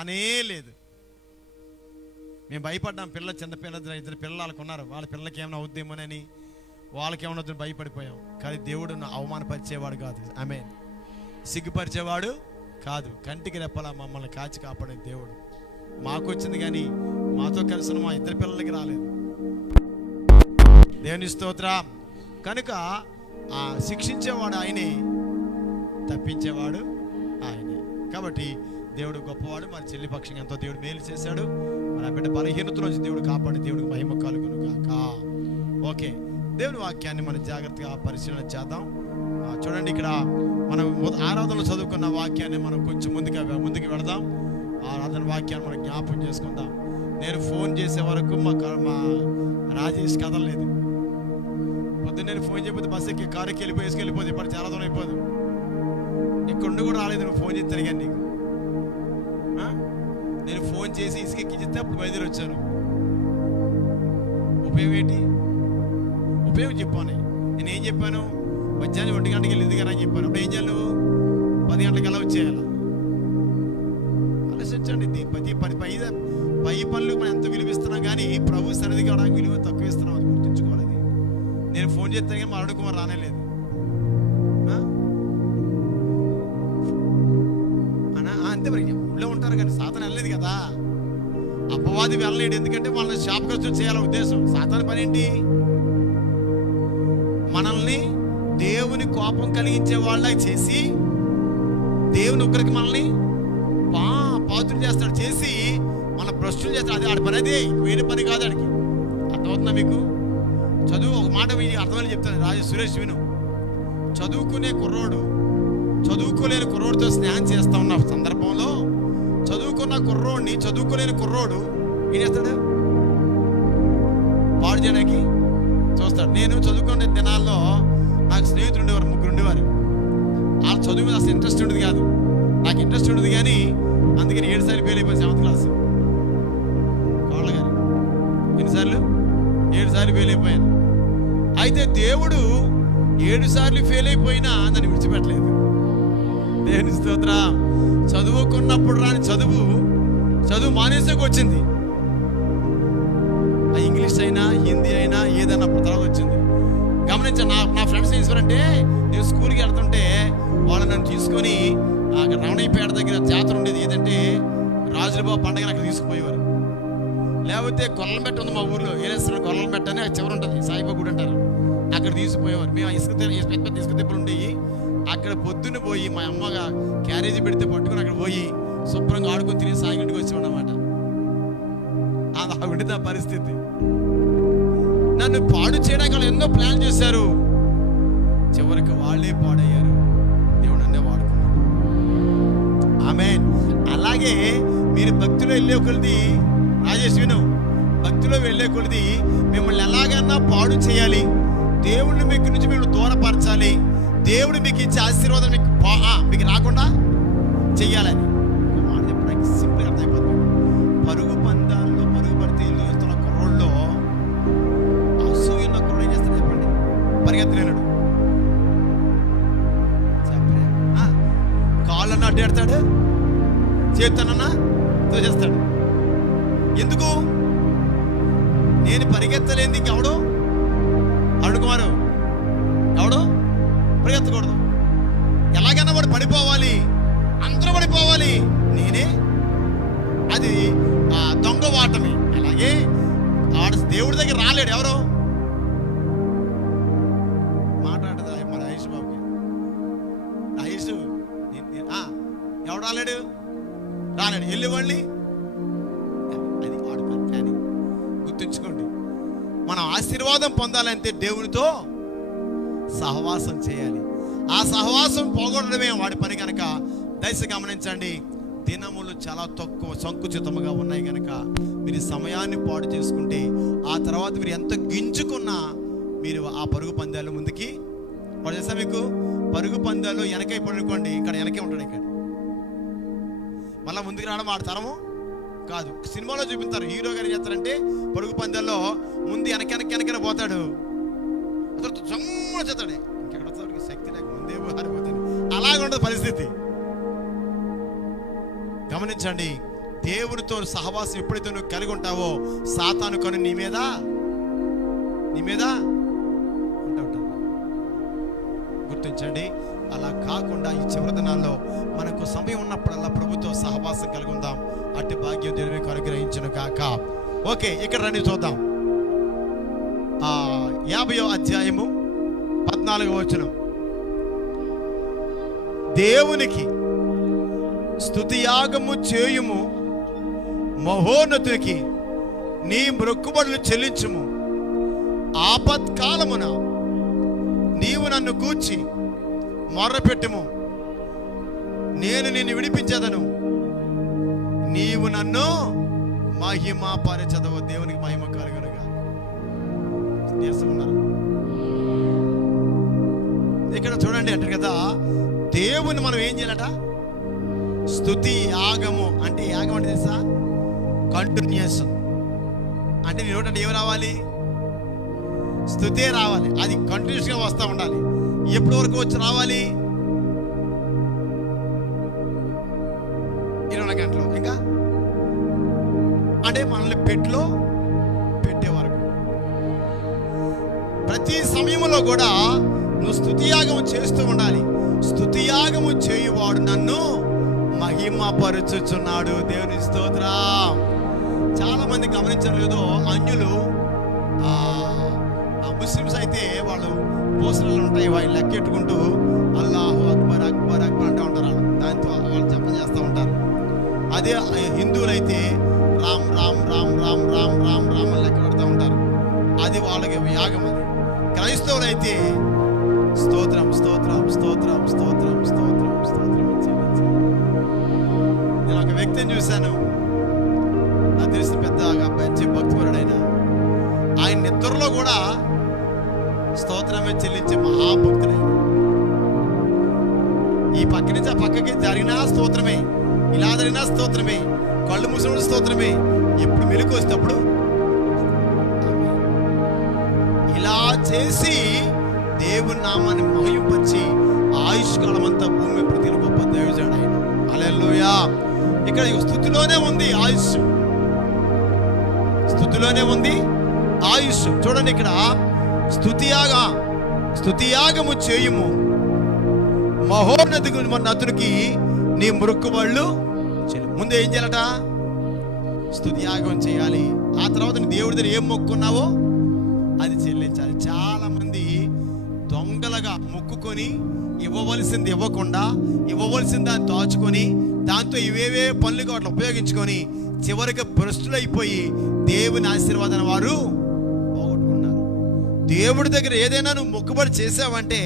రానే లేదు. మేము భయపడ్డాం. చిన్న పిల్లలు 2 పిల్లలు వాళ్ళకు ఉన్నారు. వాళ్ళ పిల్లలకి ఏమైనా అవుద్దేమోనని, వాళ్ళకి ఏమైనా అవుతుందని భయపడిపోయాం. కానీ దేవుడు అవమానపరిచేవాడు కాదు. ఆమేన్. సిగ్గుపరిచేవాడు కాదు. కంటికి రెప్పలా మమ్మల్ని కాచి కాపాడే దేవుడు. మాకు వచ్చింది కానీ మాతో కలిసిన మా 2 పిల్లలకి రాలేదు. దేవుని స్తోత్రం. కనుక శిక్షించేవాడు ఆయనే, తప్పించేవాడు ఆయనే. కాబట్టి దేవుడు గొప్పవాడు. మరి చెల్లి పక్షంగా ఎంతో దేవుడు మేలు చేశాడు. మరి ఆ బిడ్డ బలహీనత నుంచి దేవుడు కాపాడి దేవుడికి మహిమ కలుగును గాక. ఓకే, దేవుని వాక్యాన్ని మనం జాగ్రత్తగా పరిశీలన చేద్దాం. చూడండి, ఇక్కడ మనం ఆరాధనలో చదువుకున్న వాక్యాన్ని మనం కొంచెం ముందుకు వెళదాం. ఆరాధన వాక్యాన్ని మనం జ్ఞాపకం చేసుకుందాం. నేను ఫోన్ చేసే వరకు మా రాజేష్ కదలలేదు. పొద్దున్న నేను ఫోన్ చేయకపోతే బస్సు ఎక్కి కారుకి వేసుకెళ్ళిపోతే ఇప్పుడు చాలా దూరం అయిపోదు. ఇక్కడ కూడా రాలేదు. నువ్వు ఫోన్ చేస్తే కానీ నీకు నేను ఫోన్ చేసి ఇసుకెక్కిస్తే అప్పుడు బయలుదేరి వచ్చాను. ఉపయోగం ఏంటి? ఉపయోగం చెప్పాను. నేను ఏం చెప్పాను? మధ్యాహ్నం 1 గంటకి వెళ్ళి కానీ అని చెప్పాను. అప్పుడు ఏం చేయాలి? నువ్వు 10 గంటలకు అలా వచ్చేయాలి. ఆలోచించండి. పై పనులు మనం ఎంత విలువిస్తున్నాం, కానీ ప్రభు సన్నిధికి అవడానికి విలువ తక్కువ ఇస్తున్నాం. అది గుర్తుంచుకోవాలి. నేను ఫోన్ చేస్తే కానీ మా అరుణ్ కుమార్ రానేలేదు. అంతే, మరి ఊళ్ళో ఉంటారు కానీ సాతాను వెళ్ళలేదు కదా. అపవాది వెళ్ళలేడు. ఎందుకంటే వాళ్ళని శాపగ్రస్తులు చేయాలనే ఉద్దేశం. సాతాను పని ఏంటి? మనల్ని దేవుని కోపం కలిగించే వాళ్ళ చేసి దేవుని ఒకరికి మనల్ని పాత్రులు చేస్తాడు, చేసి మన భ్రష్టులు చేస్తాడు. అది ఆడి పని. అదే వేరే పని కాదు ఆడికి. అర్థమవుతుందా మీకు? చదువు ఒక మాట అర్థమని చెప్తాను. సురేష్ విను. చదువుకునే కుర్రోడు చదువుకోలేని కుర్రోడితో స్నేహం చేస్తా ఉన్న సందర్భంలో చదువుకోలేని కుర్రోడు ఏం చేస్తాడు? పాడు చేయడానికి చూస్తాడు. నేను చదువుకునే దినాల్లో నాకు స్నేహితులు ఉండేవారు, 3 ఉండేవారు. వాళ్ళ చదువు మీద అసలు ఇంట్రెస్ట్ ఉండేది కాదు. నాకు ఇంట్రెస్ట్ ఉండేది కానీ అందుకని 7 సార్లు ఫెయిల్ అయిపోయింది 7th క్లాస్. కోళ్ళ గారు ఎన్నిసార్లు? 7 సార్లు ఫెయిల్ అయిపోయాను. అయితే దేవుడు 7 సార్లు ఫెయిల్ అయిపోయినా నన్ను విడిచిపెట్టలేదు. దేవుని స్తోత్రం. చదువుకున్నప్పుడు రాని చదువు మానేసాక వచ్చింది. ఇంగ్లీష్ అయినా హిందీ అయినా ఏదైనా తర్వాత వచ్చింది. గమనించండి. నా ఫ్రెండ్స్ ఏం చేశారంటే, నేను స్కూల్కి వెళ్తుంటే వాళ్ళు నన్ను తీసుకొని అక్కడ రమణయ్యపేట దగ్గర జాతర ఉండేది, ఏదంటే రాజులబాబు పండుగ అక్కడ తీసుకుపోయేవారు. లేకపోతే కొల్లమెట్ట ఉంది మా ఊర్లో, ఏలేశ్వరం కొల్లమెట్ట అని చివరి ఉంటుంది, సాయిబాబా గుడి అంటారు. అక్కడ తీసుకుపోయేవారు. మేము పెద్ద ఇసుక దెబ్బలు ఉండేవి. అక్కడ పొద్దున్న పోయి మా అమ్మగా క్యారేజీ పెడితే పట్టుకుని అక్కడ పోయి శుభ్రంగా ఆడుకొని తిని సాయంత్రికి వచ్చామన్నమాట. అలా ఉండేది ఆ పరిస్థితి. నన్ను పాడు చేయడానికి వాళ్ళు ఎన్నో ప్లాన్ చేశారు. చివరికి వాళ్ళే పాడయ్యారు. దేవుడు నన్నే వాడుకున్నాడు. ఆమేన్. అలాగే మీరు భక్తిలో వెళ్ళే కొలది, రాజేష్ విను, భక్తిలో వెళ్ళే కొలది మిమ్మల్ని ఎలాగన్నా పాడు చేయాలి, దేవుడిని మీకు నుంచి మీరు దూరపరచాలి, దేవుడు మీకు ఇచ్చే ఆశీర్వాదం మీకు రాకుండా చెయ్యాలని మాట చెప్పడానికి సింపుల్గా అర్థమైపోతుంది. పరుగు పందాల్లో పరుగు పడితే వేస్తున్న కుర్రోళ్ళు అసూయున్న కుర్రోడు ఏం చేస్తాడు చెప్పండి? పరిగెత్తలేడు. చెప్పలే. కాళ్ళన్నా అడ్డు పెడతాడు, చేస్తానన్నా తోచేస్తాడు. ఎందుకు? నేను పరిగెత్తలేంది ఎవడు? అరుణ్ కుమారు ఎవడు? పరిగెత్తకూడదు. ఎలాగైనా వాడు పడిపోవాలి, అందరూ పడిపోవాలి, నేనే. అది దొంగ వాటమి. అలాగే ఆడ దేవుడి దగ్గర రాలేడు. ఎవరు మాట్లాడదా మన ఆయుష్ బాబుకి? ఆయుష్ ఎవడు రాలేడు? వెళ్ళేవాళ్ళని అది ఆడుకోవాలి. కానీ గుర్తుంచుకోండి, మనం ఆశీర్వాదం పొందాలంటే దేవునితో సహవాసం చేయాలి. ఆ సహవాసం పోగొట్టడమే వాడి పని. కనుక దయచేసి గమనించండి, దినములు చాలా తక్కువ సంకుచితముగా ఉన్నాయి. కనుక మీరు సమయాన్ని పాడు చేసుకుంటే ఆ తర్వాత మీరు ఎంత గింజుకున్నా మీరు ఆ పరుగు పందాలు ముందుకి వాడు చేస్తా. మీకు పరుగు పందాలు వెనకై పడుకోండి, ఇక్కడ వెనకే ఉంటాడు. ఇక్కడ మళ్ళీ ముందుకు రావడం వాడి తరము కాదు. సినిమాలో చూపిస్తారు, హీరో గారు చేస్తారంటే పరుగు పందాల్లో ముందు వెనకెన పోతాడు, చేస్తాడు, ఇంకెక్కడ వస్తాడు, శక్తి లేక ముందే పారిపోతాడు. అలాగే ఉండదు పరిస్థితి. గమనించండి, దేవునితో సహవాసం ఎప్పుడైతే నువ్వు కలిగి ఉంటావో సాతాను కను నీ మీద ఉంటాడు. గుర్తించండి. అలా కాకుండా ఈ చివరి దినాల్లో మనకు సమయం ఉన్నప్పుడల్లా ప్రభుత్వ సహవాసం కలిగి ఉందాం. అట్టి భాగ్యం దేవుడు మీకు అనుగ్రహించును గాక. ఓకే, ఇక్కడ రండి చూద్దాం. 50వ అధ్యాయము 14వ వచనం. దేవునికి స్తుతియాగము చేయుము, మహోన్నతునికి నీ మొక్కుబడులు చెల్లించుము. ఆపత్కాలమున నీవు నన్ను గూర్చి మొర్రపెట్టుము, నేను నిన్ను విడిపించదను. నీవు నన్ను మహిమ పరచదవు. దేవునికి మహిమ కలుగునుగా. ఉన్నారు ఇక్కడ చూడండి అంటారు కదా, దేవుని మనం ఏం చేయాలట? స్తుతి యాగము. అంటే యాగం అంటే తెలుసా? కంటిన్యూస్. అంటే నీ నోట ఏమి రావాలి? స్తుతే రావాలి. అది కంటిన్యూస్గా వస్తూ ఉండాలి. ఎప్పటి వరకు వచ్చి రావాలి? 24 గంటలు. ఇంకా అంటే మనల్ని పెట్టే వరకు ప్రతి సమయంలో కూడా నువ్వు స్తుతియాగము చేస్తూ ఉండాలి. స్తుతియాగము చేయువాడు నన్ను మహిమపరచుచున్నాడు. దేవుని స్తోత్రం. చాలా మంది గమనించలేదో, అన్యులు ముస్లిమ్స్ అయితే వాళ్ళు పోస్టర్లు ఉంటాయి, వాళ్ళు లెక్కెట్టుకుంటూ అల్లాహు అక్బర్ అక్బర్ అక్బర్ అంటూ ఉంటారు. దాంతో వాళ్ళు జపం చేస్తూ ఉంటారు. అదే హిందువులైతే రామ్ రామ్ రామ్ రామ్ రామ్ రామ్ రామ్ అని లెక్క పెడుతూ ఉంటారు. అది వాళ్ళకి యాగం. అది క్రైస్తవులు అయితే స్తోత్రం స్తోత్రం స్తోత్రం స్తోత్రం స్తోత్రం స్తోత్రం. నేను ఒక వ్యక్తిని చూశాను, నాకు తెలిసిన పెద్ద మంచి భక్తిపరుడైన ఆయన నిద్రలో కూడా స్తోత్రమే చెల్లించే మహాభక్తుడైన. ఈ పక్క నుంచి ఆ పక్కకి జరిగినా స్తోత్రమే, ఇలా జరిగినా స్తోత్రమే, కళ్ళు మూసినప్పుడు స్తోత్రమే, ఎప్పుడు మెలకు వస్తేప్పుడు ఇలా చేసి దేవుని నామాన్ని మహింపరిచి ఆయుష్కాలం అంతా భూమి ప్రతి గొప్ప దైవజనుడు ఆయన. హల్లెలూయా. ఇక్కడ స్తుతిలోనే ఉంది ఆయుష్, స్తుతిలోనే ఉంది ఆయుష్. చూడండి ఇక్కడ, స్తుతియాగము చేయుము, మహోన్నతునికి నీ మొక్కుబడులు చెల్లించు. ముందు ఏం చేయాలట? స్తుతియాగం చేయాలి. ఆ తర్వాత నీ దేవుడి దగ్గర ఏం మొక్కున్నావో అది చెల్లించాలి. చాలా మంది దొంగలుగా మొక్కుకొని ఇవ్వవలసింది ఇవ్వకుండా, ఇవ్వవలసింది దాన్ని దాచుకొని, దాంతో ఇవేవే పనులుగా వాటిని ఉపయోగించుకొని చివరికి భ్రష్టులైపోయి దేవుని ఆశీర్వాదాన్ని వారు పోగొట్టుకున్నారు. దేవుడి దగ్గర ఏదైనా నువ్వు మొక్కుబడి చేసావంటే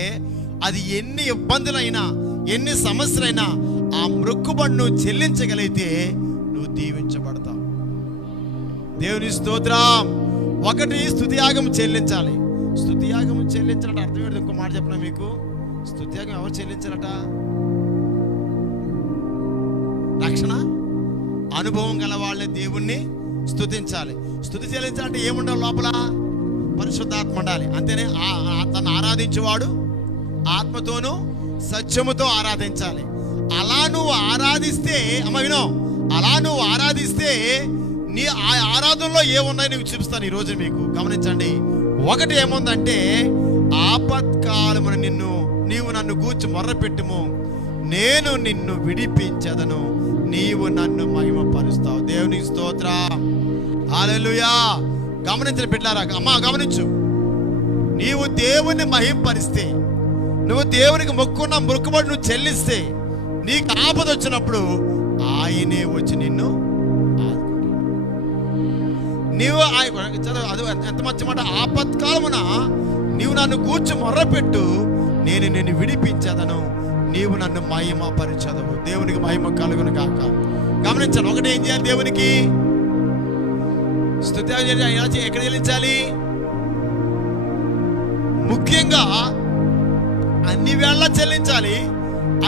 అది ఎన్ని ఇబ్బందులైనా ఎన్ని సమస్యలైనా ఆ మొక్కుబడి నువ్వు చెల్లించగలిగితే నువ్వు దీవించబడతావు. దేవుని స్తోత్రం. ఒకటి, స్తుతియాగం చెల్లించాలి. స్తుతియాగం చెల్లించాలంటే అర్థం ఏంటి? ఇంకో మాట చెప్పిన మీకు, స్తుతియాగం ఎవరు చెల్లించాలట? రక్షణ అనుభవం గల వాళ్ళే దేవుణ్ణి స్తుతించాలి. స్తుతి చెల్లించాలంటే ఏముండాలి? లోపల పరిశుద్ధాత్మ ఉండాలి. అంతేనే తను ఆరాధించేవాడు ఆత్మతోనూ సత్యముతో ఆరాధించాలి. అలా నువ్వు ఆరాధిస్తే, అమ్మ వినో, అలా నువ్వు ఆరాధిస్తే నీ ఆ ఆరాధనలో ఏమున్నాయి నీకు చూపిస్తాను ఈరోజు మీకు. గమనించండి. ఒకటి ఏముందంటే, ఆపత్కాలమున నీవు నన్ను గూర్చి మొర్రపెట్టుము, నేను నిన్ను విడిపించదను, నీవు నన్ను మహిమపరుస్తావు. దేవునికి స్తోత్రం. హల్లెలూయా. గమనించిన బిడ్డలారా, అమ్మా గమనించు. నీవు దేవుని మహింపరిస్తే, నువ్వు దేవునికి మొక్కున్న మొక్కుబడి నువ్వు చెల్లిస్తే, నీకు ఆపద వచ్చినప్పుడు ఆయనే వచ్చి నిన్ను నీవు అది ఎంత మంచి మాట. ఆపత్కాలమున నీవు నన్ను గూర్చి మొర్రపెట్టు, నేను నిన్ను విడిపించదను, నీవు నన్ను మహిమపరచదవు. దేవునికి మహిమ కలుగును గాక. గమనించాలి. ఒకటి ఏం చేయాలి? దేవునికి స్తుతి ఎక్కడ చెల్లించాలి? ముఖ్యంగా అన్ని వేళ చెల్లించాలి.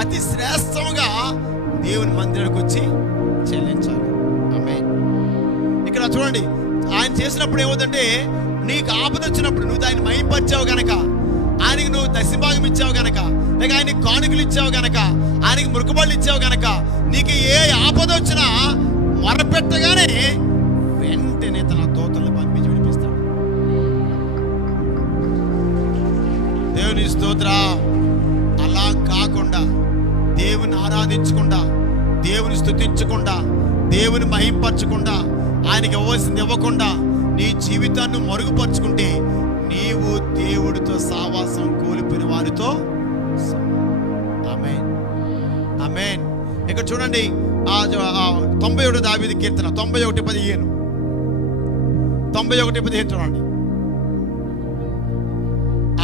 అతి శ్రేష్టంగా దేవుని మందిరానికి వచ్చి చెల్లించాలి. ఆమేన్. ఇక్కడ చూడండి, ఆయన చేసినప్పుడు ఏమవుతుందంటే, నీకు ఆపద వచ్చినప్పుడు నువ్వు దాన్ని మహింపరిచావు గనక, ఆయనకి నువ్వు దశభాగం ఇచ్చావు గనక, లేక ఆయనకి కానుకలు ఇచ్చావు గనక, ఆయనకి మొక్కుబడులు ఇచ్చావు గనక, నీకు ఏ ఆపద వచ్చినా చేయకుండా, దేవుని మహింపరచకుండా, ఆయనకి ఇవ్వాల్సింది ఇవ్వకుండా నీ జీవితాన్ని మరుగుపరుచుకుంటే నీవు దేవుడితో సావాసం కోల్పోయిన వారితో. ఆమేన్, ఆమేన్. ఇక్కడ చూడండి 91 దావీదు కీర్తన 91:15. 91:15 చూడండి.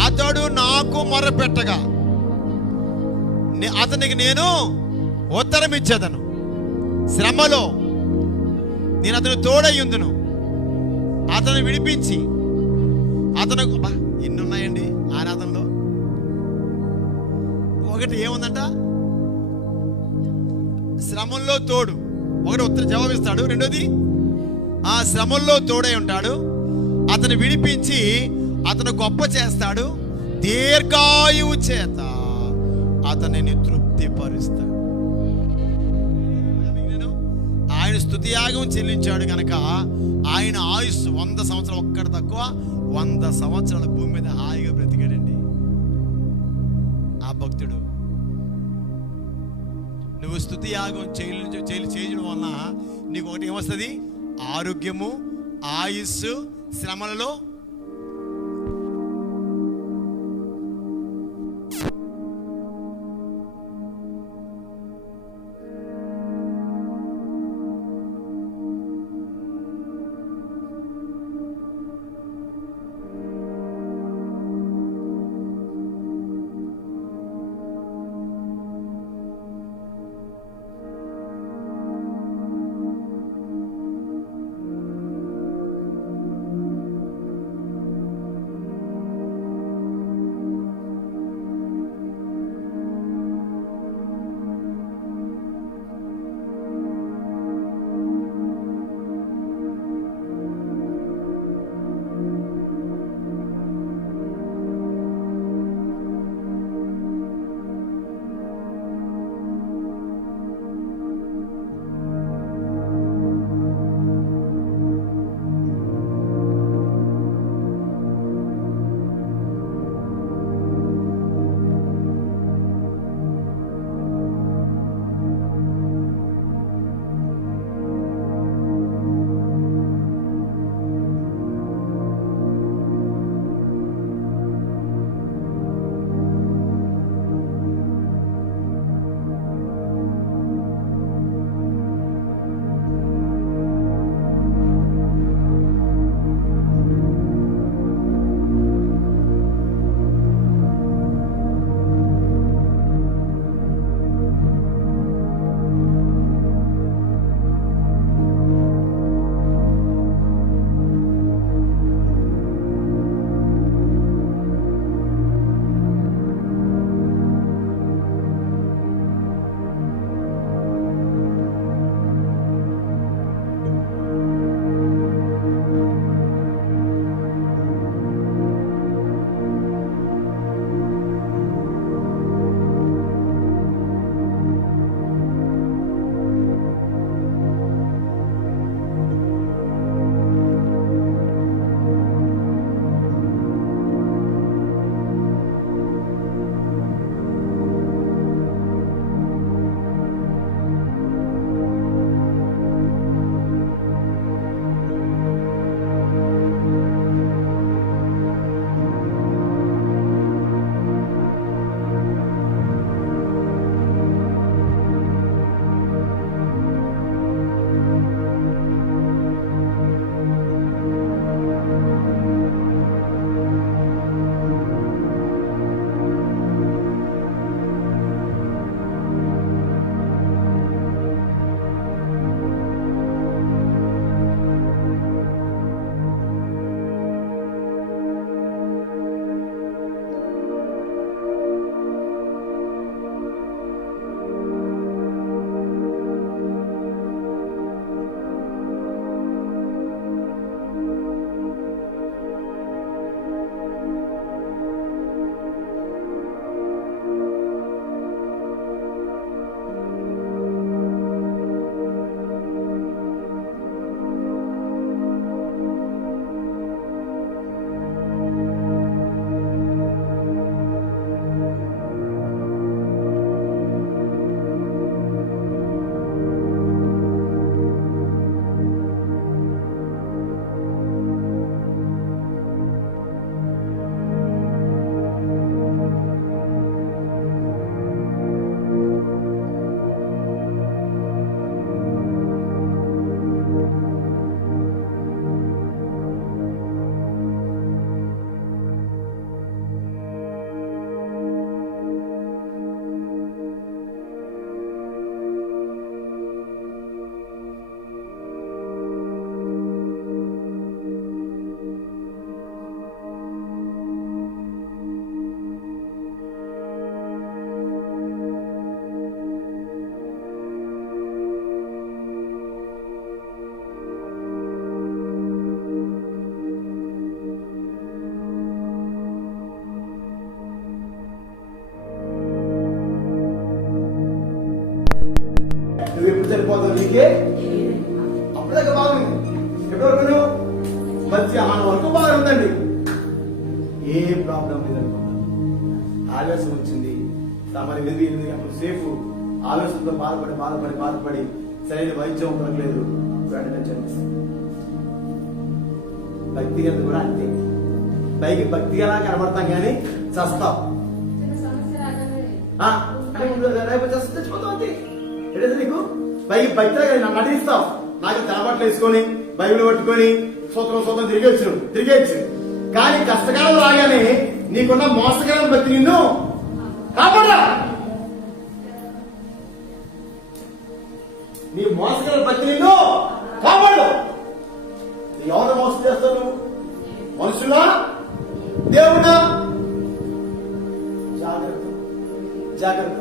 అతడు నాకు మొరపెట్టగా అతనికి నేను ఉత్తరం ఇచ్చేదను, శ్రమలో నేను అతను తోడయ్యుందును, అతను విడిపించి అతను. ఎన్ని ఉన్నాయండి ఆరాధనలో. ఒకటి ఏముందంట, శ్రమంలో తోడు. ఒకటి ఉత్తర జవాబిస్తాడు. రెండోది ఆ శ్రమంలో తోడై ఉంటాడు, అతను విడిపించి అతను గొప్ప చేస్తాడు, దీర్ఘాయువు చేత అతనిని తృప్తిపరుస్తాడు. ఆయన స్తుతియాగం చెల్లించాడు కనుక ఆయన ఆయుస్సు 100 సంవత్సరాలు, ఒక్కటి తక్కువ 100 సంవత్సరాల భూమి మీద హాయిగా బ్రతికాడండి ఆ భక్తుడు. నువ్వు స్తుతియాగం చేయడం వలన నీకు ఒకటి ఏమొస్తుంది? ఆరోగ్యము, ఆయుస్సు, శ్రమలలో ఇప్పటిదాకా బాగుంది. ఎప్పటివరకు మధ్యాహ్నం వరకు బాగా ఉందండి. ఏ ప్రాబ్లం లేదనుకున్నాను. ఆవేశం వచ్చింది. తమరి 8 గంటలు సేపు ఆవేశంతో బాధపడి సరైన వైద్యం దొరకలేదు. వెంటనే చనిపోయింది. భక్తిగత కూడా అంతే. పైకి భక్తిగా కనబడతాం కానీ చస్తాం. రేపు చచ్చిపోతాం అంతే. ఏంటంటే నీకు పైకి భక్తిగా నటిస్తాం. నాకు తెలబట్టలు వేసుకొని బైబిల్ పట్టుకొని సూత్రం తిరిగేచ్చు. కానీ కష్టకాలం రాగానే నీకున్న మోసకరం బట్టి నిన్ను కాపాడా. నీ మోసకరం బట్టి నిన్ను కాపాడు. ఎవరు మోసం చేస్తావు నువ్వు? మనుషులా దేవుడా? జాగ్రత్త.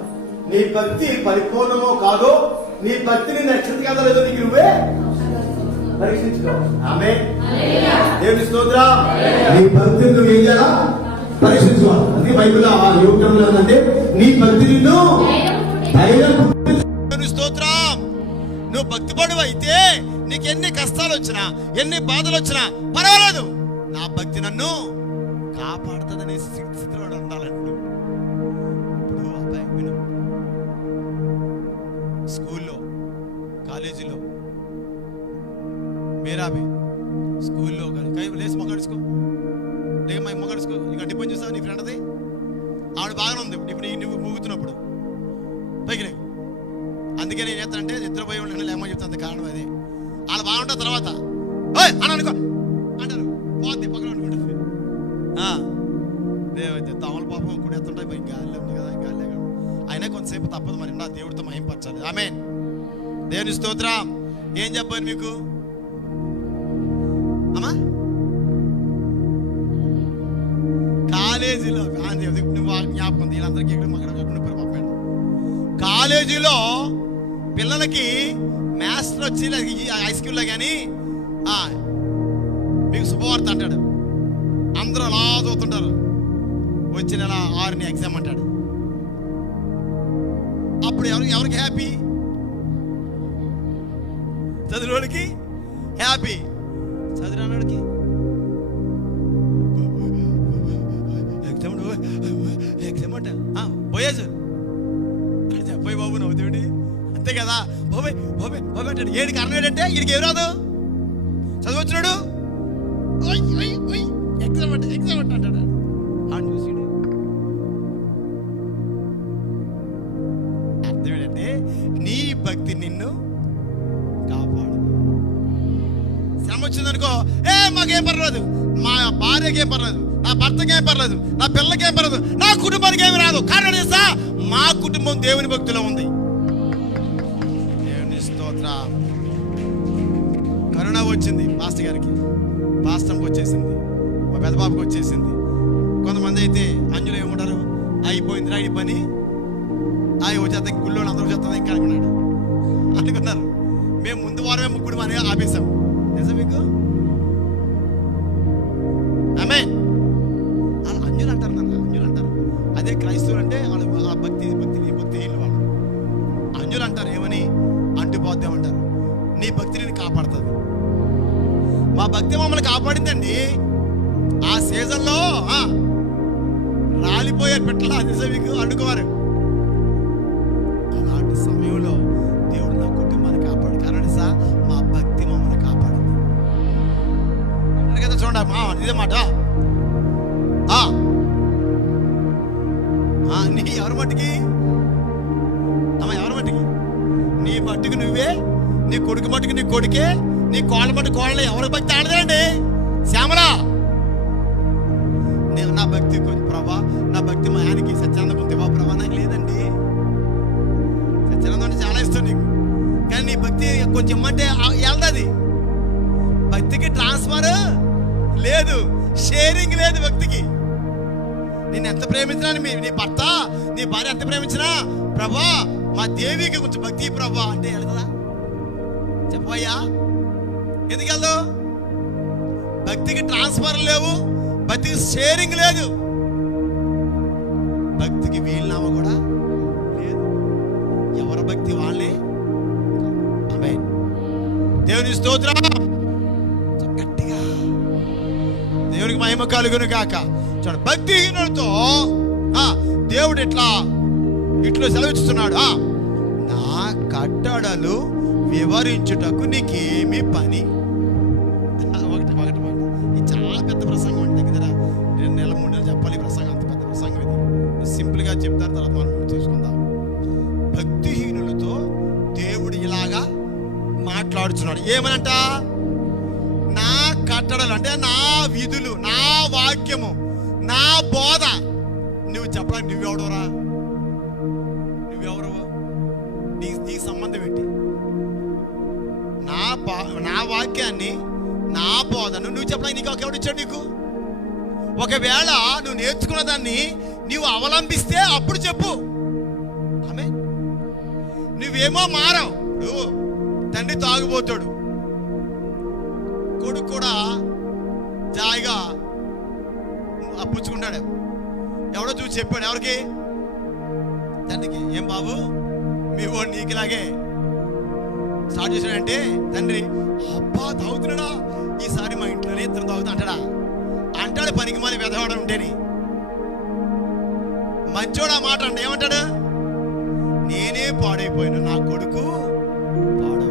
నీ భక్తి పరిపూర్ణమో కాదో, నీ భక్తిని నక్షత్రం కదా లేదో నీకు నువ్వే పరీక్షించుకో. ఆమె దేవుని స్తోత్రం. నీ భక్తిని నువ్వు ఏం చేయాలా? పరీక్షించుకోవాలి. అందుకే బైబిల్ ఆ యువకంలో ఏంటంటే నీ భక్తి నిన్ను స్తోత్రం. నువ్వు భక్తి పడువు అయితే నీకు ఎన్ని కష్టాలు వచ్చినా ఎన్ని బాధలు వచ్చినా పర్వాలేదు, నా భక్తి నన్ను కాపాడుతుందనే స్థితిలో ఉండాలంటూ. ఇప్పుడు అబ్బాయి విను, స్కూల్లో కాలేజీలో మేరాబి స్కూల్లో లేచి మొగడుచుకో, లేక మొగడుచుకో. నీకు అడ్డి పని చూస్తావు నీ ఫ్రెండ్ అది, ఆవిడ బాగానే ఉంది. ఇప్పుడు నువ్వు మూగుతున్నప్పుడు పైకి లేవు. అందుకే నేను చేస్తానంటే నిద్రపోయి ఉండే లేమని చెప్తాను. కారణం అదే. వాళ్ళు బాగుంటుంది. తర్వాత అని అనుకో అంటారు, పోద్ది పక్కన అనుకుంటుంది. దేవైతే తమల పాపం కూడా ఎత్తుంటాయి. పోయి గాలి ఉంది కదా, గాలి అయినా కొంతసేపు తప్పదు మరి. నా దేవుడితో మహింపరచాలి. ఆమేన్. దేవుని స్తోత్రం. ఏం చెప్పాను మీకు అమ్మా? కాలేజీలో నువ్వు జ్ఞాపకం వీళ్ళందరికీ పంపాడు. కాలేజీలో పిల్లలకి మాస్టర్ వచ్చి హై స్కూల్లో కానీ మీకు శుభవార్త అంటాడు. అందరూ అలా చదువుతుంటారు. వచ్చే నెల 6ని ఎగ్జామ్ అంటాడు. అప్పుడు ఎవరికి హ్యాపీ? చదివినోడికి హ్యాపీ, చదివినోడికి ఎగ్జామ్ అంట పోయేసు పోయి బాబు నవ్వుతాడు. అంతే కదా, బాబాయ్ బాబాయ్ బాబాయ్ అంటాడు. ఏడికి అన్నాడంటే వీడికి ఏం రాదు, చదివచ్చున్నాడు. ఎగ్జామ్ అంటే అంటాడు. చూసిడు అర్థం ఏంటంటే నీ భక్తి నిన్ను కాపాడు. శ్రమ వచ్చిందనుకో, మాకేం పర్లేదు, మా భార్యకేం పర్లేదు, నా భర్తకేం పర్లేదు, నా పిల్లకేం పర్లేదు, నా కుటుంబానికి ఏమి రాదు. కారణం తెలుసా? మా కుటుంబం దేవుని భక్తిలో ఉంది. దేవుని స్తోత్రం. కరోనా వచ్చింది పాస్టర్ గారికి, పాస్టర్కి వచ్చేసింది, మా పెద్ద బాబుకి వచ్చేసింది. కొంతమంది అయితే అంజులు ఏమంటారు, అయిపోయిందిరా ఈ పని, వచ్చేస్తాం గుళ్ళో అందరూ వచ్చేస్తాం ఇంకా అనుకున్నారు. మేము ముందు వారమే ముగ్గురు అని ఆపేశాం. నిజం మీకు? ఆమేన్. అంజులు అంటారు, నన్ను అంజులు అంటారు. అదే క్రైస్తవులు అంటే వాళ్ళు ఆ భక్తి వాళ్ళు అంజులు అంటారు. ఏమని? అంటుపోద్దామంటారు. నీ భక్తిని కాపాడుతుంది. మా భక్తి మమ్మల్ని కాపాడిందండి. ఆ సీజన్లో రాలిపోయారు పెట్టలా, నిజం మీకు అనుకోవారు. అలాంటి సమయంలో దేవుడు నా కుటుంబాన్ని కాపాడు. కారణం సార్ మా భక్తి మమ్మల్ని కాపాడింది కదా. చూడండి ఇదే మాట. నీ ఎవరి మట్టికి అమ్మా, ఎవరి మట్టికి? నీ మట్టుకు నువ్వే, నీ కొడుకు మట్టుకు నీ కొడుకే, నీ కోళ్ళ మట్టు కోళ్ళ. ఎవరి భక్తి ఆడదండి? శ్యామలా, నేను నా భక్తి కొంచెం ప్రభా, నా భక్తి మా ఆయనకి సత్యానంద కొంత ప్రభా నాకు లేదండి. సత్యానందం అంటే చాలా ఇష్టం నీకు, కానీ నీ భక్తి కొంచెం ఇమ్మంటే వెళ్తుంది. భక్తికి ట్రాన్స్ఫర్ లేదు, షేరింగ్ లేదు భక్తికి. నేను ఎంత ప్రేమించినా, నీ భర్త నీ భార్య ఎంత ప్రేమించినా, ప్రభా మా దేవికి కొంచెం భక్తి ప్రభా అంటే వెళ్తుందా? చెప్పయ్యా, ఎందుకు వెళ్దావు? భక్తికి ట్రాన్స్ఫర్ లేవు, భక్తికి షేరింగ్ లేదు, భక్తికి వీలునామా కూడా లేదు. ఎవరి భక్తి వాళ్ళే. ఆమేన్. దేవుని స్తోత్రం. గట్టిగా దేవునికి మహిమ కలుగును గాక. చూడండి, భక్తిహీనులతో దేవుడు ఇట్లా సెలవిస్తున్నాడు, నా కట్టడలు వివరించుటకు నీకేమి పని. ఒకటి మాట, ఇది చాలా పెద్ద ప్రసంగం అండి. దగ్గర 2 నెలలు 3 నెలలు చెప్పాలి ఈ ప్రసంగం. అంత పెద్ద ప్రసంగం ఇది. సింపుల్ గా చెప్తారు, తర్వాత మనం చేసుకుందాం. భక్తిహీనులతో దేవుడు ఇలాగా మాట్లాడుతున్నాడు. ఏమనంట? నా కట్టడలు అంటే నా విధులు, నా వాక్యము, నా బోధ నువ్వు చెప్పడానికి నువ్వెవడవరా? నువ్వెవరు? నీ సంబంధం ఏంటి? నా వాక్యాన్ని, నా బోధను నువ్వు చెప్పడానికి నీకు ఎవడిచ్చాడు? నీకు ఒకవేళ నువ్వు నేర్చుకున్న దాన్ని నువ్వు అవలంబిస్తే అప్పుడు చెప్పు. ఆమె నువ్వేమో మారవు. ఇప్పుడు తండ్రి తాగుబోతాడు, కొడుకు కూడా జాయిగా అప్పుచ్చుకుంటాడు. ఎవడో చూసి చెప్పాడు, ఎవరికి? తండ్రికి. ఏం బాబు మీ వాడు నీకులాగే స్టార్ట్ చేశాడంటే తండ్రి, అబ్బా తాగుతున్నాడా, ఈసారి మా ఇంట్లోనే ఇద్దరు తాగుతా అంటాడు. పనికి మాలి వెధవాడు ఉంటేని. మంచోడు ఆ మాట అంటే ఏమంటాడు? నేనే పాడైపోయాను, నా కొడుకు పాడవు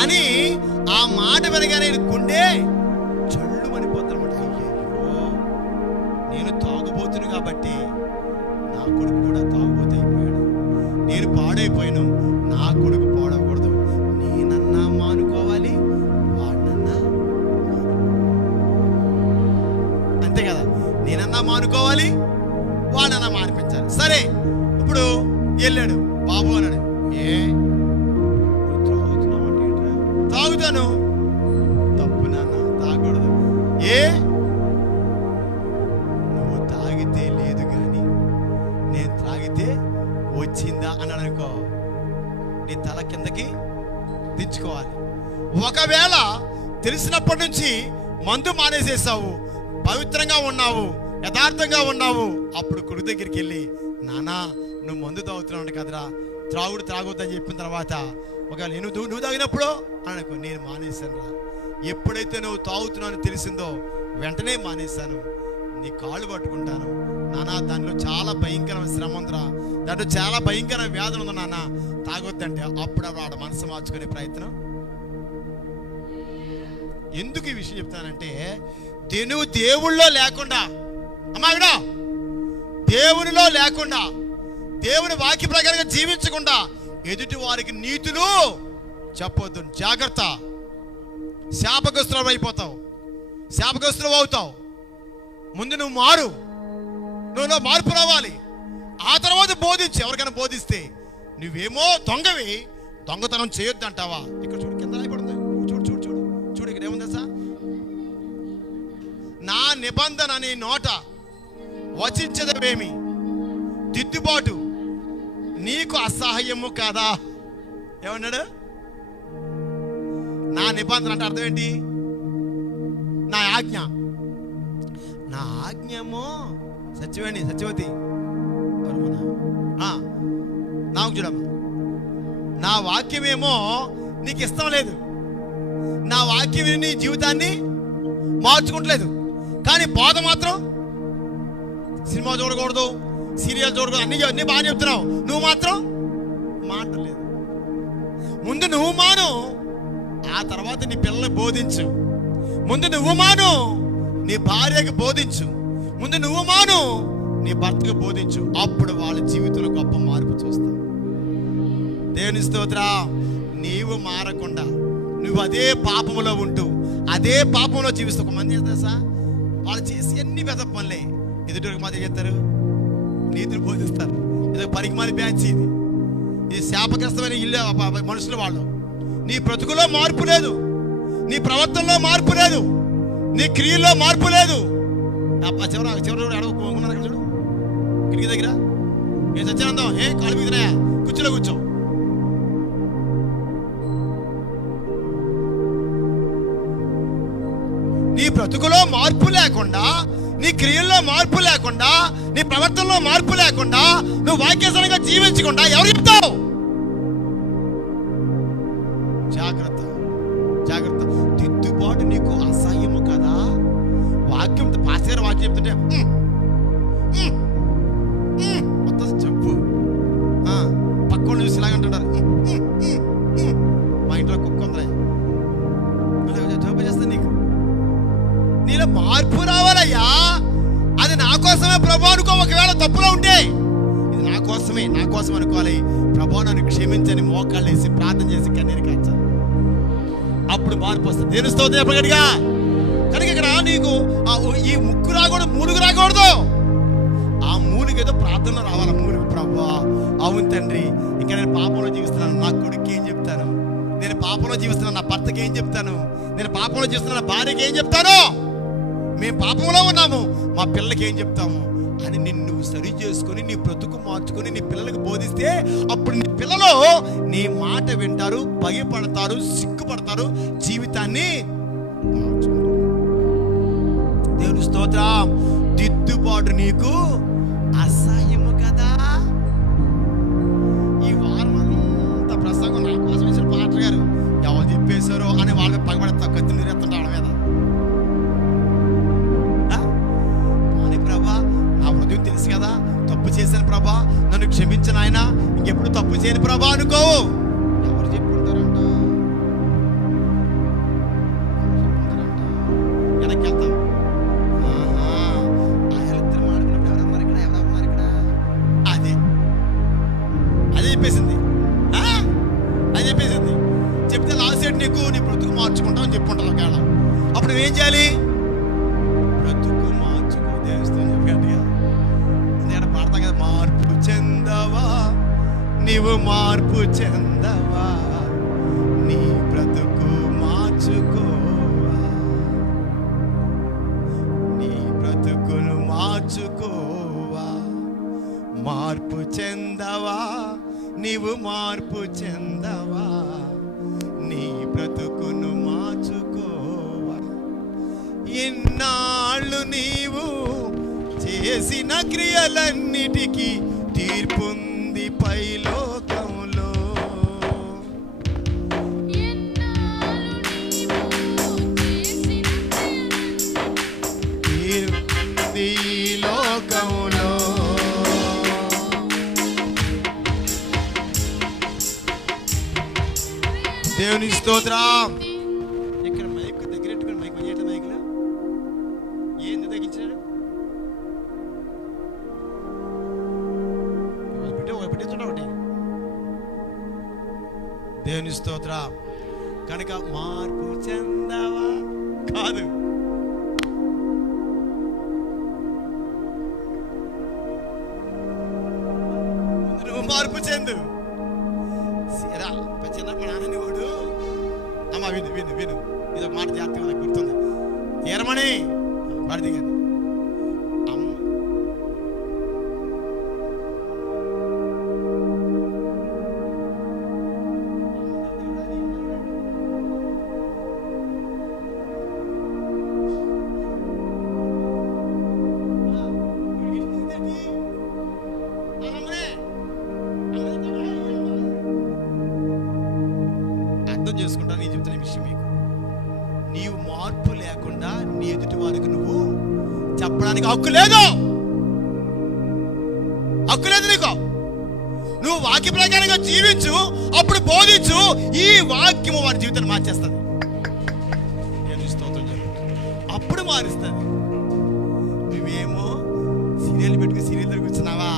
అని ఆ మాట వినగానే గుండె చళ్ళు మనిపోతానమాట. అయ్యో, నేను తాగుబోతును కాబట్టి నా కొడుకు కూడా తాగుబోతు అయిపోయాడు. నేను పాడైపోయాను, నా కొడుకు పాడకూడదు. నేనన్నా మానుకోవాలి, వాడినన్నా అంతే కదా. నేనన్నా మానుకోవాలి, వాడన్నా మానిపించాలి. సరే, ఇప్పుడు వెళ్ళాడు బాబు అన్నాడు. తాగుతున్నావు అంటే తాగుతాను. తప్పు నాన్న, తాగకూడదు. నువ్వు తాగితే లేదు కానీ నేను తాగితే వచ్చిందా అన్నాడు అనుకో, నీ తల కిందకి దించుకోవాలి. ఒకవేళ తెలిసినప్పటి నుంచి మందు మానేసేసావు, పవిత్రంగా ఉన్నావు, యథార్థంగా ఉన్నావు, అప్పుడు కొడుకు దగ్గరికి వెళ్ళి, నానా నువ్వు మందు తాగుతున్నావు కదరా, త్రాగొద్దని చెప్పిన తర్వాత ఒకవేళ నువ్వు తాగినప్పుడు అనుకో, నేను మానేశాను రా. ఎప్పుడైతే నువ్వు తాగుతున్నావు తెలిసిందో వెంటనే మానేశాను, నీ కాళ్ళు పట్టుకుంటాను నానా, దాంట్లో చాలా భయంకరమైన శ్రమ ఉందిరా, దాంట్లో చాలా భయంకరమైన వ్యాధులు ఉంది నాన్న, తాగొద్దంటే అప్పుడు ఆడ మనసు మార్చుకునే ప్రయత్నం. ఎందుకు ఈ విషయం చెప్తానంటే, నువ్వు దేవుళ్ళో లేకుండా, అమ్మా విడ, దేవునిలో లేకుండా, దేవుని వాక్య ప్రకారంగా జీవించకుండా ఎదుటి వారికి నీతులు చెప్పొద్దు. జాగ్రత్త, శాపగ్రస్తులు అయిపోతావు, శాపగ్రస్తులు అవుతావు. ముందు నువ్వు మారు, నువ్వు మార్పు రావాలి, ఆ తర్వాత బోధించు. ఎవరికైనా బోధిస్తే నువ్వేమో దొంగవి, దొంగతనం చేయొద్దు అంటావా? ఇక్కడ చూడు, కింద రాయబడింది, చూడు చూడు చూడు చూడు, ఇక్కడ ఏముంది సార్? నా నిబంధన నీ నోట వచించదవేమి, దిద్దుబాటు నీకు అసహ్యము కాదా? ఏమన్నాడు? నా నిబంధన అంటే అర్థం ఏంటి? నా ఆజ్ఞ. నా ఆజ్ఞమో సత్యవతి నాకు చూడమ్మా, నా వాక్యమేమో నీకు ఇష్టం లేదు, నా వాక్యం నీ జీవితాన్ని మార్చుకుంటలేదు, కానీ బోధ మాత్రం సినిమా చూడకూడదు, సీరియల్ చూడకూడదు, అన్ని బాగా చెప్తున్నావు, నువ్వు మాత్రం మాటలేదు. ముందు నువ్వు మాను, ఆ తర్వాత నీ పిల్లల్ని బోధించు. ముందు నువ్వు మాను, నీ భార్యకు బోధించు. ముందు నువ్వు మాను, నీ భర్తకు బోధించు. అప్పుడు వాళ్ళ జీవితంలో గొప్ప మార్పు చూస్తావు. దేవుని స్తోత్రం. నీవు మారకుండా నువ్వు అదే పాపంలో ఉంటూ అదే పాపంలో జీవిస్తూ, ఒక మంది చేస్తా వాళ్ళు చేసి ఎన్ని పెద్ద పనులే ఎదుటికి మాత్రం చేస్తారు, నీతిని బోధిస్తారు. ఇది పరిమాణి బ్యాచ్, ఇది శాపగ్రస్తమైన ఇల్లు మనుషులు. వాళ్ళు నీ బ్రతుకులో మార్పు లేదు, నీ ప్రవర్తనలో మార్పు లేదు, నీ క్రియల్లో మార్పు లేదు. చివరి అడవుకున్నారు చూడు, కిటికీ దగ్గర ఏ సత్యానందం, ఏ కాలు మీదనే కూర్చోలో కూర్చో. నీ బ్రతుకులో మార్పు లేకుండా, నీ క్రియల్లో మార్పు లేకుండా, నీ ప్రవర్తనలో మార్పు లేకుండా, నువ్వు వాక్యసరంగా జీవించకుండా ఎవరు చెప్తావు? జాగ్రత్త, జాగ్రత్త. దిద్దుబాటు నీకు అసహ్యము కదా. వాక్యం పాస్టర్ వాక్యం చెప్తుంటే మొత్తం చెప్పు. పక్కన చూసి ఇలాగంటున్నారు. మా ఇంట్లో కుక్క ఉందా జబ్బు చేస్తా. నీలో మార్పు రావాలయ్యా. అది నా కోసమే ప్రభు అనుకో. ఒకవేళ తప్పులో ఉంటే ఇది నా కోసమే, నా కోసం అనుకోవాలి. ప్రభు నన్ను క్షమించని మోకాళ్ళు వేసి ప్రార్థన చేసి కన్నీరు కాచాలి. అప్పుడు మార్పు వస్తుంది. దేవుని స్తోత్రం చెప్పగలిగా. కనుక ఇక్కడ నీకు ఈ ముక్కు రాకూడదు, మూలుగు రాకూడదు. ఆ మూలుగు ఏదో ప్రార్థన రావాలి. మూలుగు ప్రభు, అవును తండ్రి, ఇంకా నేను పాపంలో జీవిస్తున్నాను, నా కొడుకు ఏం చెప్తాను, నేను పాపంలో జీవిస్తున్నాను, నా భర్తకి ఏం చెప్తాను, నేను పాపంలో జీవిస్తున్నాను, నా భార్యకి ఏం చెప్తాను, మేము పాపంలో ఉన్నాము, మా పిల్లలకి ఏం చెప్తాము అని నిన్ను సరి చేసుకొని నీ బ్రతుకు మార్చుకొని నీ పిల్లలకు బోధిస్తే అప్పుడు నీ పిల్లలు నీ మాట వింటారు, భయపడతారు, సిగ్గుపడతారు, జీవితాన్ని మార్చుకుంటారు. దేవుని స్తోత్రం. దిద్దుబాటు నీకు అసహ్యము కదా. ఈ వారం అంతా ప్రసంగం నా కోసం వేసిన పాస్టర్ గారు ఎవరు చెప్పేశారో అని వాళ్ళ పగబడతా కత్తి నీరెత్తండి వాళ్ళ మీద. ప్రభా, నా హృదయం తెలుసు కదా, తప్పు చేశాను ప్రభా, నన్ను క్షమించిన ఆయన, ఇంకెప్పుడు తప్పు చేయను ప్రభా అనుకో. ఎవరు చెప్పుకుంటారంట? వెనక్కి వెళ్తాం. వాళ్ళిద్దరు మాడుకున్నప్పుడు ఎవరన్నారు ఇక్కడ, ఎవరన్నారు ఇక్కడ, అదే చెప్పేసింది, అది చెప్పేసింది. చెప్తే లాస్ట్ సైడ్ నీకు నీ బ్రతుకు మార్చుకుంటావు అని చెప్పుకుంటావు. ఒకవేళ అప్పుడు నువ్వేం చేయాలి? బ్రతుకు మార్చుకో. దేవస్థానం చెప్పగట్టుగా నేను పాడతాం కదా, మార్పు చెందవా నీవు, మార్పు చెందవా, నీ బ్రతుకు మార్చుకోవా, నీ బ్రతుకును మార్చుకోవా, మార్పు చెందవా నీవు, మార్పు చెందవా, నీ బ్రతుకును మార్చుకోవా. ఇన్నాళ్ళు నీవు చేసిన క్రియలన్నిటికీ తీర్పుంది పైలోకంలో. తీర్పుంది లోకంలో. దేవుని స్తోత్రం. ఇక్కడ మైక్ దగ్గరెట్టుకుని మైక్ పనిచేయటం. మైక్లో ఏంది తగ్గించాడు? పెట్టించుంటా ఒకటి. దేవుని స్తోత్రం. కనుక మార్పు చెందవా కాదు, నువ్వు మార్పు చెందు. చిన్నప్పుడు నాన్నని వాడు అమ్మ విను విను విను, ఇది ఒక మాట జాగ్రత్తగా నాకు గుర్తుంది. ఏరమణి పడిది కానీ అమ్మ చేసుకుంటా. నేను చెప్తున్న విషయం మీకు, నీవు మార్పు లేకుండా నీ ఎదుటి వారికి నువ్వు చెప్పడానికి హక్కు లేదు. హక్కు లేదు నీకు. నువ్వు వాక్య ప్రకారంగా జీవించు, అప్పుడు బోధించు, ఈ వాక్యము వారి జీవితాన్ని మార్చేస్తుంది. నేను స్తోత్రం జరుగుతుంది, అప్పుడు మారుస్తుంది. నువ్వేమో సీరియల్ పెట్టుకుని సీరియల్ దగ్గర కూర్చున్నావా,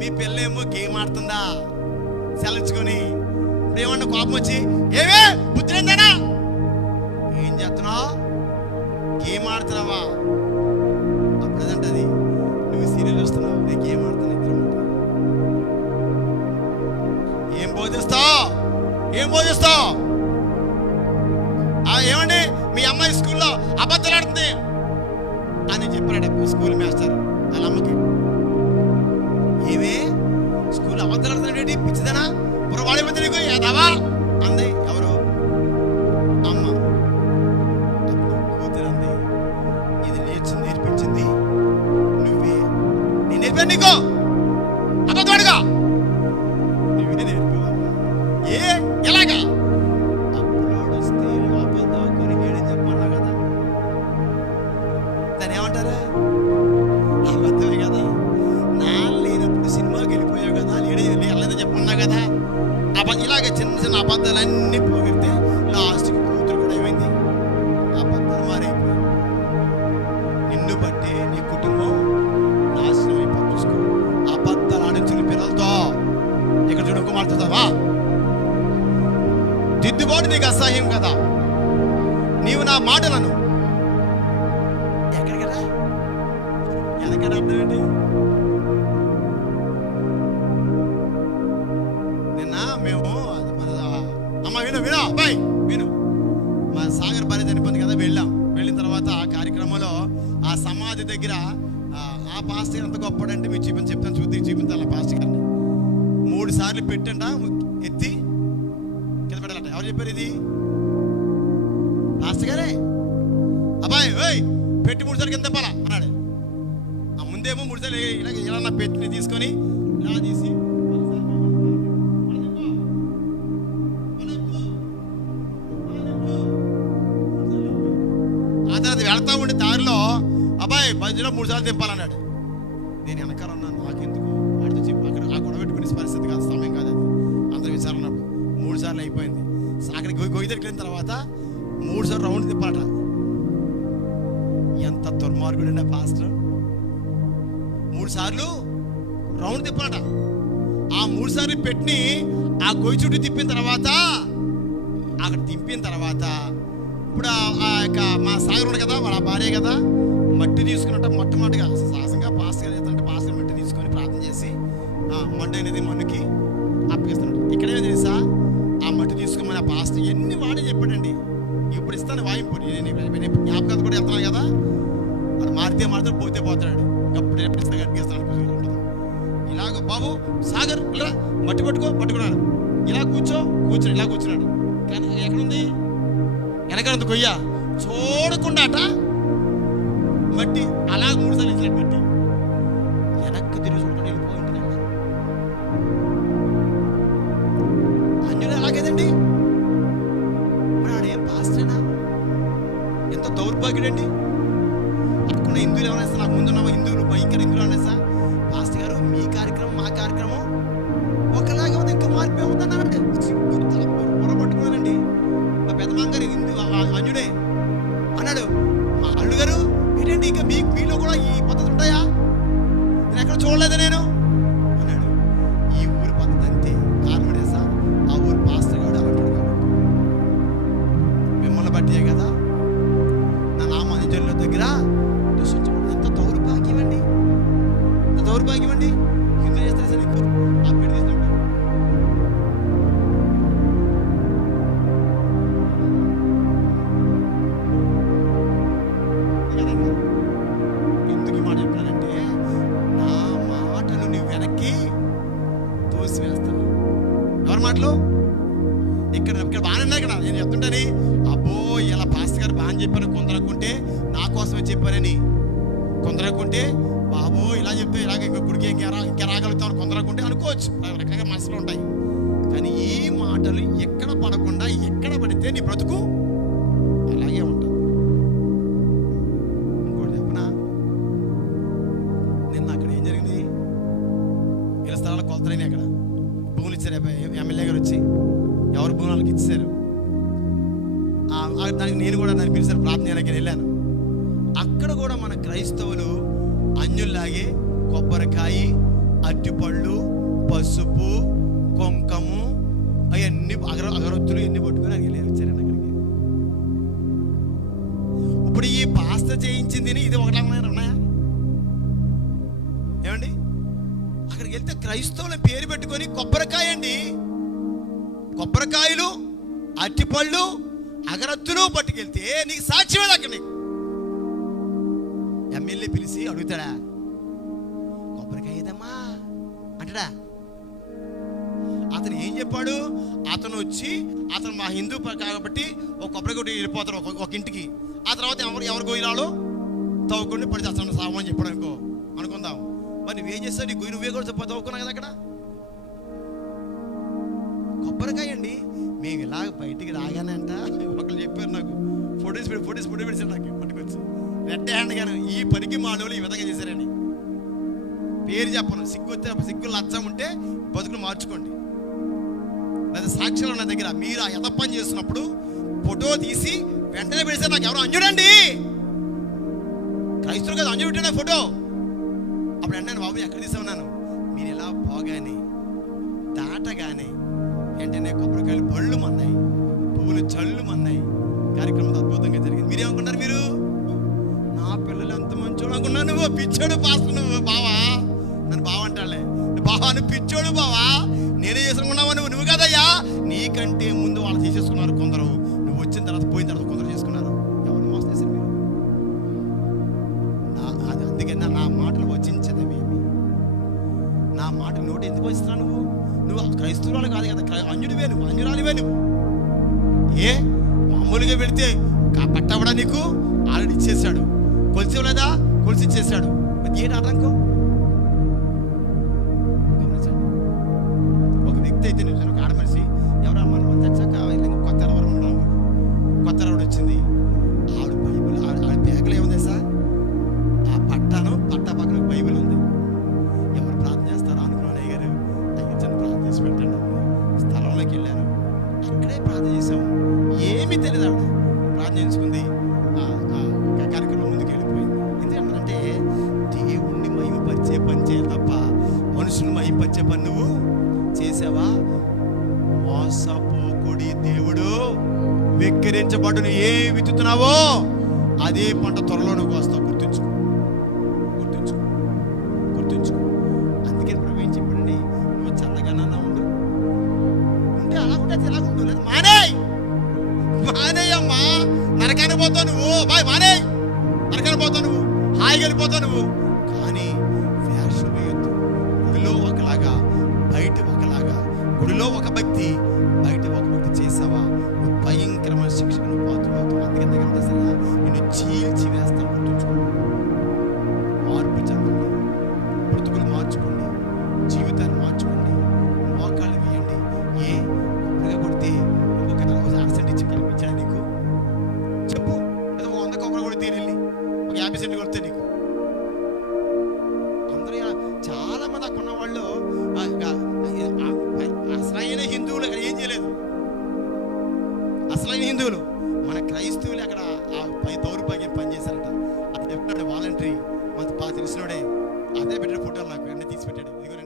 మీ పిల్లేమో గేమ్ ఆడుతుందా సెలవుచ్చుకొని, ఏమన్నా కోపం వచ్చి ఏమే బుద్ధి ఏందనా, ఏం చేస్తున్నావు, గేమ్ ఆడుతున్నావా, అప్పుడేదంటది నువ్వు సీరియల్ వస్తున్నావు, నేను గేమ్ ఆడుతున్నా. ఏం బోధిస్తావు, ఏం బోధిస్తావు? ఏమండి మీ అమ్మాయి స్కూల్లో అబద్ధాలు ఆడుతుంది అని చెప్పాడు స్కూల్ మాస్టర్ వాళ్ళ అమ్మకి. ఏమే స్కూల్ అబద్ధాలు ఆడుతున్నాడు, పిచ్చిదనా, వాడి మధ్య నీకు ఏదావా అంది. ఎవరు? అమ్మ. అప్పుడు కూతురు అంది, ఇది నేర్పించింది నువ్వే. నేను నేర్పాను నీకు అబద్ధాడుగా, నువ్వే నేర్పావా? ఎలాగా అబద్ధాలన్నీ పోగొడితే లాస్ట్కి కూతురు కూడా ఏమైంది? అబద్ధాలు మారైపోయింది. నిన్ను బట్టి నీ కుటుంబం నాశనం అయిపోయి చూసుకో. అబద్ధాలు ఆడించిన పిల్లలతో ఇక్కడ చూడకు మాట్లాడతావా? దిద్దుబాటు నీకు అసహ్యం కదా. నీవు నా మాటలను ఎక్కడికరా ఎనకడ అర్థం ఏంటి? నిన్న మేము అమ్మ విను విను అబ్బాయి విను, మా సాగర్ భార్య చనిపోయింది కదా, వెళ్ళిన తర్వాత ఆ కార్యక్రమంలో ఆ సమాధి దగ్గర ఆ పాస్టర్ ఎంత గొప్పడంటే మీరు చెప్తాను చూపించాలి. ఆ పాస్టర్ గారిని 3 సార్లు పెట్టంట ఎత్తి కింద పెట్టాలంట. ఎవరు చెప్పారు ఇది? పాస్టర్ గారే. అబ్బాయి ఓయ్ పెట్టి 3 సార్లు కింద తెప్పాలా అన్నాడు. ఆ ముందేమో 3 సార్లు ఇలా పెట్టిని తీసుకొని ఇలా తీసి ఆ తర్వాత వెళ్తా ఉండే దారిలో అబ్బాయి మధ్యలో 3 సార్లు తెంపాలన్నాడు. నేను వెనకాల ఉన్నాను, నాకెందుకు వాడితో చెప్పి అక్కడ ఆ గొడవ పెట్టుకునే పరిస్థితి కాదు, సమయం కాదు అది. అందరూ విచారణ ఉన్నప్పుడు 3 సార్లు అయిపోయింది. అక్కడికి గొయ్యి దగ్గరికి వెళ్ళిన తర్వాత 3 సార్లు రౌండ్ తిప్పాలట. ఎంత దుర్మార్గుడు పాస్టర్! 3 సార్లు రౌండ్ తిప్పాలట. ఆ 3 సార్లు పెట్టి ఆ గొయ్యి చుట్టూ తిప్పిన తర్వాత అక్కడ తిప్పిన తర్వాత ఇప్పుడు ఆ యొక్క మా సాగర్ ఉన్నాడు కదా, వాళ్ళ భార్య కదా, మట్టి తీసుకున్నట్ట మొట్టమొదటిగా సహజంగా పాస్టర్ చేస్తానంటే పాస్టర్ మట్టి తీసుకొని ప్రార్థన చేసి మట్టి అనేది మన్నుకి అప్పగిస్తున్నాడు. ఇక్కడే తెలుసా, ఆ మట్టి తీసుకోమని ఆ పాస్టర్ ఎన్ని వాడే చెప్పాడండి. ఇప్పుడు ఇస్తాను వాయింపు, నేను జ్ఞాపకాలు కూడా వెళ్తున్నాను కదా, వాడు మారితే పోతే పోతాడు. అప్పుడు ఎప్పుడు అడిగేస్తాను ఇలాగ బాబు సాగర్ ఇలా మట్టి పట్టుకున్నాడు. ఇలా కూర్చొని ఇలా కూర్చున్నాడు. కానీ ఎక్కడుంది వెనకాల కొయ్య చూడకుండా అట మట్టి అలా 3 సార్లు ఇచ్చినట్టు మట్టి వెనక్కి తిరిగి చూడకుండా వెళ్ళిపోయింది. అన్యులు అలాగేదండి. మరి ఆడేం పాస్టరేనా? ఎంత దౌర్భాగ్యుడండి. అక్కడ హిందువులు ఏమనేస్తా, నాకు ముందున్న హిందువులు భయంకర హిందువులు అనేసా, పాస్టర్ గారు మీ కార్యక్రమం మా కార్యక్రమం ఒకలాగే ఉంది, ఇంకా మార్పు ఏముందన్నారంటే పొర పట్టుకున్నానండి. మా పెద్దమాంగారు హిందూ అన్యుడే అన్నాడు. మా అల్లు గారు ఏంటంటే ఇంకా మీలో కూడా ఈ పద్ధతి ఉంటాయా, నేను ఎక్కడ చూడలేదు నేను అన్నాడు. ఈ ఊరి పద్ధతి అంతే. కారణం ఏంటా, ఆ ఊరి పాస్టర్ గారు అంటాడు కాబట్టి మిమ్మల్ని బట్టియే కదా నా నామాంజనుల దగ్గర దూషించబడి. ఎంత దౌర్భాగ్యం అండి, ఎంత దౌర్భాగ్యం అండి. హిందూ చేస్తారు సార్ ఇప్పుడు ఆ పెళ్లి చేసినప్పుడు ఎందుకు ఈ మాట చెప్పానంటే, నా మాటలు నువ్వు వెనక్కి తోసివేస్తాను. ఎవరి మాటలు? ఇక్కడ బాగానే ఉన్నాయి కదా, నేను చెప్తుంటాని అబ్బో ఇలా పాస్టర్ గారు బాగా చెప్పాను, కొందరకుంటే నా కోసమే చెప్పారని, కొందరకుంటే బాబో ఇలా చెప్తే ఇలాగ గుడికి ఇంకా రాగలుగుతాను, కొందరకుంటే అనుకోవచ్చు, రకరకాల మనసులో ఉంటాయి. కానీ ఈ మాటలు ఎక్కడ పడకుండా ఎక్కడ పడితే నీ బ్రతుకు అలాగే ఉంటుంది. ఇంకోటి చెప్పనా, నిన్న అక్కడ ఏం జరిగింది, ఇళ్ళ స్థలాల కొలతలేని అక్కడ భూములు ఇచ్చారు. ఎమ్మెల్యే గారు వచ్చి ఎవరు భూములకు ఇచ్చారు. దానికి నేను కూడా దాన్ని పిలిచారు, ప్రార్థన చేయడానికి వెళ్ళాను. అక్కడ కూడా మన క్రైస్తవులు అన్యుల్లాగే కొబ్బరికాయ, అరటిపళ్ళు, పసుపు, కుంకము అవన్నీ అగరొత్తులు ఎన్ని పట్టుకొని అడిగి వచ్చారండి అక్కడికి. ఇప్పుడు ఈ పాస్టర్ చేయించింది ఇది ఒకటమైన ఉన్నాయా ఏమండి? అక్కడికి వెళ్తే క్రైస్తవుల పేరు పెట్టుకొని కొబ్బరికాయ అండి, కొబ్బరికాయలు, అరటిపళ్ళు, అగరత్తులు పట్టుకెళ్తే నీకు సాక్ష్యం అక్కడ. నీకు ఎమ్మెల్యే పిలిచి అడుగుతాడా, కొబ్బరికాయ ఏదమ్మా అంటాడా? అతను ఏం చెప్పాడు, అతను వచ్చి అతను మా హిందూ కాబట్టి ఒక కొబ్బరికాయ వెళ్ళిపోతారు ఒక ఇంటికి. ఆ తర్వాత ఎవరు గోయిలాలో తవ్వుకొని పడి అతను సామని చెప్పాడు అనుకుందాం. మరి నువ్వేం చేస్తావు, నీ గొయ్యి నువ్వే కూడా తవ్వుకున్నావు కదా అక్కడ. కొబ్బరికాయ అండి. మేము ఇలాగ బయటికి రాగానే అంట ఒకళ్ళు చెప్పారు నాకు, ఫోటోస్ పెట్టారు నాకు పట్టుకొచ్చి, రెడ్ హ్యాండ్ గాను ఈ పనికి మాలోళ్ళు ఈ విధంగా చేశారని. పేరు చెప్పను, సిగ్గు లచ్చం ఉంటే బతుకులు మార్చుకోండి. లేదా సాక్ష్యాలు నా దగ్గర. మీరు ఆ యథ పని చేస్తున్నప్పుడు ఫోటో తీసి వెంటనే పెడితే నాకు ఎవరు అంజుడండి, క్రైస్తవులు కదా అంజుడు పెట్టాడు ఫోటో. అప్పుడు అన్నాను, బాబు ఎక్కడ తీసామన్నాను. మీరు ఇలా పోగానే దాటగానే వెంటనే కొబ్బరికాయలు పళ్ళు మన్నాయి, పువ్వులు చళ్ళు మన్నాయి. కార్యక్రమం అద్భుతంగా జరిగింది. మీరేమనుకున్నారు? మీరు నా పిల్లలు ఎంత మంచోడు అనుకున్నా. నువ్వు పిచ్చోడు పాస్టర్, నువ్వు బావా నన్ను బావ అంటాలే, బావా నువ్వు పిచ్చోడు బావా, నేనే చేసుకున్నావా నువ్వు కదయ్యా. నీకంటే ముందు వాళ్ళు తీసేసుకున్నారు కొందరు, నువ్వు వచ్చిన తర్వాత పోయిన తర్వాత కొందరు చేసుకున్నారు. ఎవరు మోసం చేశారు మీరు? అది అందుకే నా మాటలు వచ్చించదవేమి, నా మాట నోటి ఎందుకు వచ్చిస్తున్నావు? నువ్వు క్రైస్తవురాలు కాదు కదా, అంజుడివే నువ్వు, అంజురాలివే నువ్వు. ఏ మామూలుగా పెడితే పట్టవడా? నీకు ఆల్రెడీ ఇచ్చేసాడు. కొలిసి లేదా? కొలిసి ఇచ్చేసాడు. ఏంటి ఆటంకం? గమనించండి. ఒక వ్యక్తి అయితే నేను ఒక ఆడ మనిషి ఎవరు మనం తెచ్చాక కొత్త ఎవరు ఉండడం, కొత్త ఎవరు వచ్చింది. ఆవిడ బైబిల్ ఆవిడ బ్యాగ్లో ఏముంది సార్? ఆ పట్టా పక్కన బైబిల్ ఉంది. ఎవరు ప్రార్థన చేస్తారో అనుకున్నాను. అయ్యారు చిన్న ప్రార్థన చేసి పెట్టండి. స్థలంలోకి వెళ్ళాను, అక్కడే ప్రార్థన చేసాము. ఏమీ తెలియదు. ఆవిడ ప్రార్థన చేసుకుంది, కార్యక్రమం ముందుకు వెళ్ళిపోయింది. ఎందుకంటే దేవుణ్ణి మహిమపరిచే పని చేయాలి తప్ప మనుషులు మహిమపరిచే పని నువ్వు చేసావా? మోసపోకుడి దేవుడు వెక్కిరించబడును. ఏ విత్తుతున్నావో అదే పంట త్వరలో నువ్వు వస్తావు. గుర్తుంచుకో. అందుకే ప్రభు ఏం చెప్పండి, నువ్వు చల్లగానన్నా ఉంటే అలా ఉంటే ఎలాగుండు, లేదు మానేయమ్మా, నరకానికి పోతావు నువ్వు. మానేయ్, నరకానికి పోతావు నువ్వు, హాయిగా వెళ్ళిపోతావు నువ్వు. కానీ వేషం వేయొద్దు. గుడిలో ఒకలాగా బయట ఒకలాగా, గుడిలో ఒక భక్తి బయట ఒక భక్తి చేసావా నువ్వు భయంకరమైన శిక్షకు నువ్వు పాత్రలవుతావు. అందుకే గమనిస్తారా, నిన్ను చీల్చి వేస్తాను. గుర్తుంచుకో. మార్పు చెందండి, బ్రతుకులు మార్చుకోండి, జీవితాన్ని మార్చుకోండి, మోకాళ్ళు వేయండి. కొబ్బరిగా కొడితే ఇంకొక 40 యాక్సిడెంట్ ఇచ్చి కనిపించాడు నీకు? చెప్పు. లేదా 100 కొబ్బరి కొడితే వెళ్ళి ఒక 50 సెంట్లు కొడితే నీకు? అందరూ చాలా మంది అక్కడ ఉన్న వాళ్ళు అసలైన హిందువులు అక్కడ ఏం చేయలేదు. అసలైన హిందువులు మన క్రైస్తవులు అక్కడ దౌర్భాగ్యం పనిచేశారట. అతను ఎప్పుడు వాలంటరీ మనకు బాగా తెలిసినోడే, అదే పెట్టాడు ఫోటోలు నాకు వెంటనే తీసి పెట్టాడు. ఇదిగో